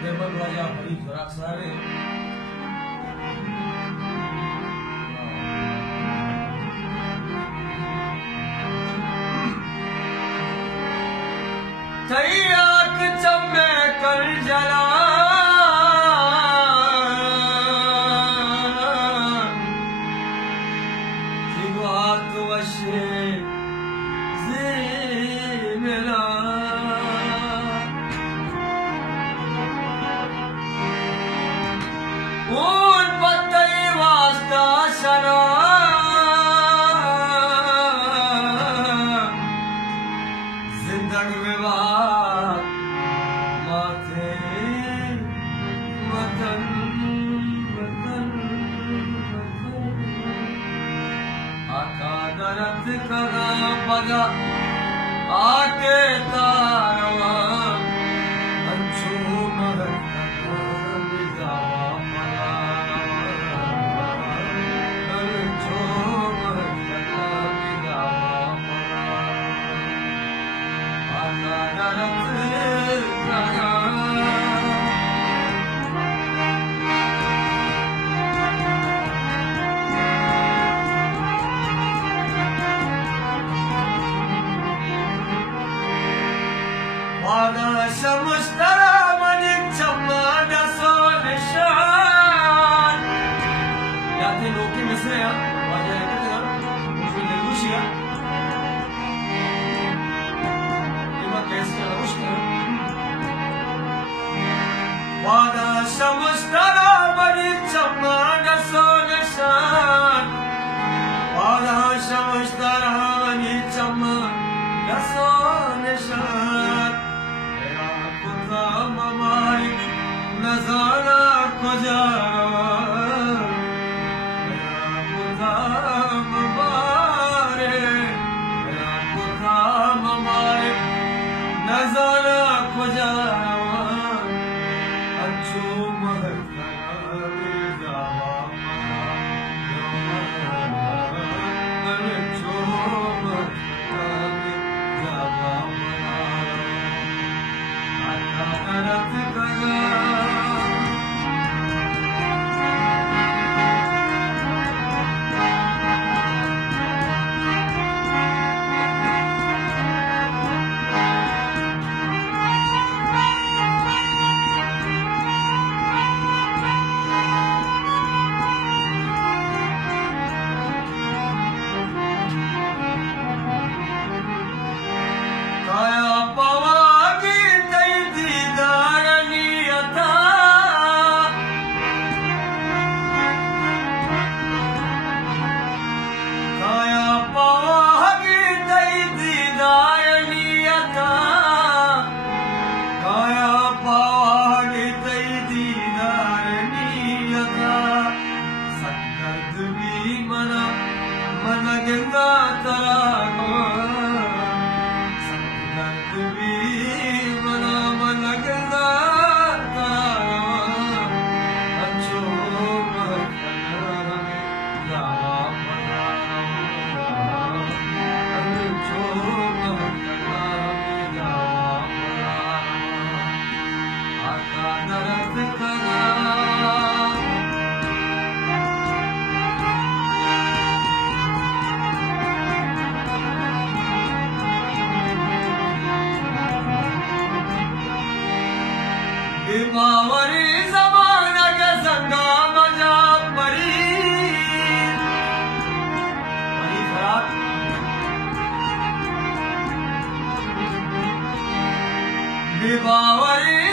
Memang raja hari sorak sare. तैयाक चम्मे कर जला जिवात वशे ज़िमला उन पत्तई वास्ता शना जिंदगी में बात माथे वतन वतन वतन आका दरद करा पदा आके तारवा अंशु महक Şamışlara manik çamada sonuşan Ya te loki mesle ya Vaja ekle ya Mujhe leluş ya Ima kaise leluş ya Vada şamışlara manik çamada sonuşan Vada şamışlara manik çamada sonuşan नजारा खोजा खुदा मुबारे खुदा मुबारे नजारा खोजा अच्छो महका जावा अच्छो महका जावा रथ करा बावरी ज़माना के संगा मजा परी खराब बावरी